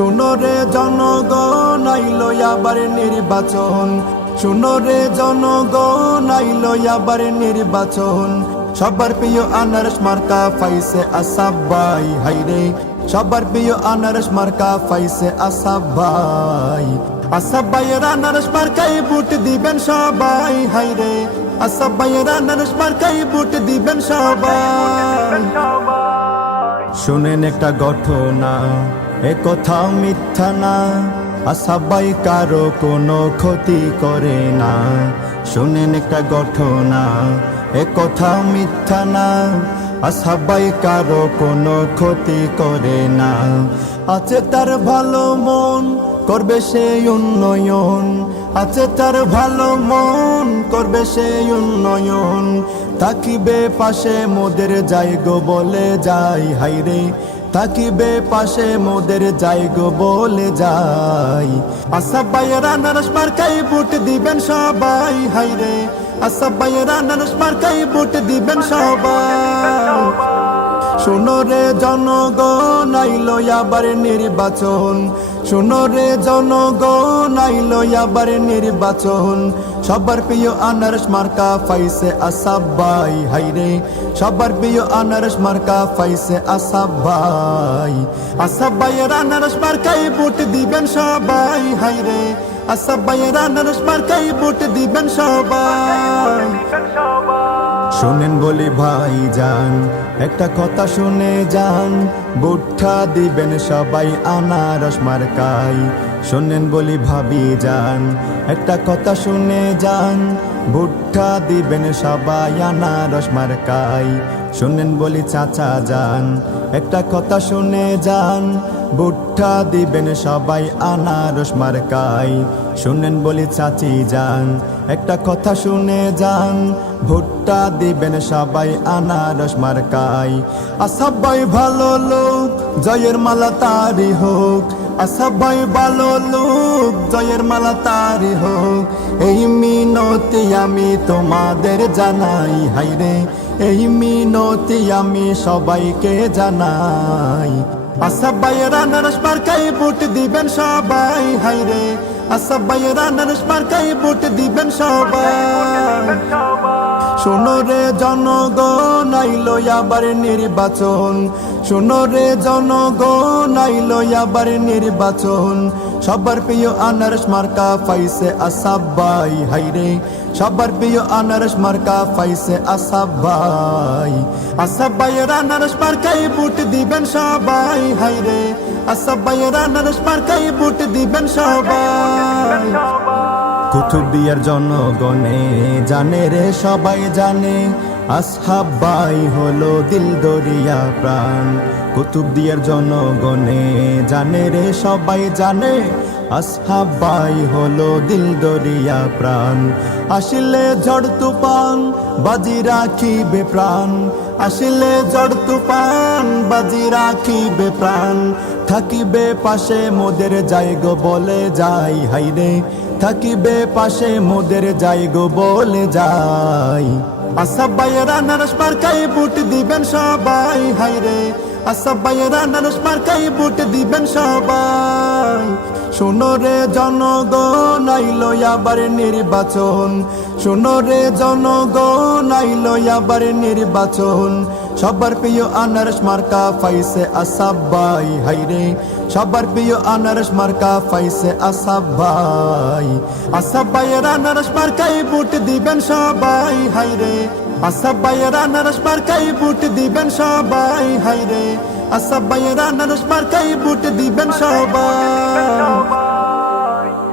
শোনো রে জনগণ আইলো আবার নির্বাচন, শোনো রে জনগণ আইলো আবার নির্বাচন। সবার প্রিয় আনারস মার্কা পাইছে আসাব ভাই, হাইরে সবার প্রিয় আনারস মার্কা পাইছে আসাব ভাই। আসাব ভাইয়ের আনারস মার্কাই ভোট দিবেন সবাই, হাইরে আসাব ভাইয়ের আনারস মার্কাই ভোট দিবেন সবাই। শুনেন একটা ঘটনা, এ কথা মিথ্যা না, আসাব ভাই কারো কোনো ক্ষতি করে না। শুনেন একটা ঘটনা, এ কথা মিথ্যা না, আসাব ভাই কারো কোনো ক্ষতি করে না। আছে তার ভালো মন, করবে সেই উন্নয়ন, আছে তার ভালো মন, করবে সেই উন্নয়ন। থাকিবে পাশে মোদের যাই গো বলে যাই, হাইরে থাকিবে পাশে মোদের যাই গো বলে যাই। আসাব ভাইয়ের আনারস মার্কাই ভোট দিবেন সবাই, হাইরে আসাব ভাইয়ের আনারস মার্কাই ভোট দিবেন সবাই। শোনো রে জনগণ আইলো আবার নির্বাচন, শোনো রে জনগণ আইলো আবার নির্বাচন। সবার প্রিয় আনারস মার্কা পাইছে আসাব ভাই, হাইরে সবার প্রিয় আনারস মার্কা পাইছে আসাব ভাই। আসাব ভাইয়ের আনারস মার্কাই ভোট দিবেন সবাই, হাইরে আসাব ভাইয়ের আনারস মার্কাই ভোট দিবেন সবাই। শুনেন বলি ভাই যান, একটা কথা শুনে যান, ভোটটা দিবেন সবাই আনারস মার্কাই। শুনেন বলি ভাবি যান, একটা কথা শুনে যান, ভোটটা দিবেন সবাই আনারস মার্কাই। শুনেন বলি চাচা যান, একটা কথা শুনে যান, ভোটটা দিবেন সবাই আনারস মার্কাই। শুনেন বলি চাচি যান, একটা কথা শুনে যান, ভোটটা দিবেন সবাই আনারস মার্কাই। আসাব ভাই ভালো লোক, জয়ের মালা তারি হোক, আসাব ভাই ভালো লোক, জয়ের মালা তারি হোক। এই মিনতি আমি তোমাদের জানাই, হাইরে এই মিনতি আমি সবাইকে জানাই। আসাব ভাইয়ের আনারস মার্কাই ভোট দিবেন সবাই, হাইরে আসাব ভাইয়ের আনারস মার্কাই ভোট দিবেন সবাই। শোনো রে জনগণ আইলো আবার নির্বাচন, শোনো রে জনগণ আইলো আবার নির্বাচন। সবার প্রিয় আনারস মার্কা পাইছে আসাব ভাই, হাইরে সবার প্রিয় আনারস মার্কা পাইছে আসাব ভাই। আসাব ভাইয়ের আনারস মার্কাই ভোট দিবেন সবাই, হাইরে আসাব ভাইয়ের আনারস মার্কাই ভোট দিবেন সবাই। কুতুবদিয়ার জনগণে জানে রে সবাই জানে, আসাব ভাই হলো দিল দরিয়া প্রাণ। কুতুবদিয়ার জনগণে জানে রে সবাই জানে, আসাব ভাই হলো দিল দরিয়া প্রাণ। আসিলে ঝড় তুফান বাজি রাখিবে প্রাণ, আসিলে ঝড় তুফান বাজি রাখিবে প্রাণ। থাকিবে পাশে মোদের যাই গো বলে যাই, হাইরে থাকিবে পাশে মোদের যাই গো বলে যাই। আসাব ভাইয়ের আনারস মার্কাই ভোট দিবেন সবাই, হাইরে আসাব ভাইয়ের আনারস মার্কাই ভোট দিবেন সবাই। শোনো রে জনগণ আইলো আবার নির্বাচন, শোনো রে জনগণ আইলো আবার নির্বাচন। সবার প্রিয় আনারস মার্কা পাইছে আসাব ভাই, হাইরে সবার প্রিয় আনারস মার্কা পাইছে আসাব ভাই। আসাব ভাইয়ের আনারস মার্কাই ভোট দিবেন সবাই, হাইরে আসাব ভাইয়ের আনারস মার্কাই ভোট দিবেন সবাই, হাইরে আসাব ভাইয়ের আনারস মার্কাই ভোট দিবেন সবাই।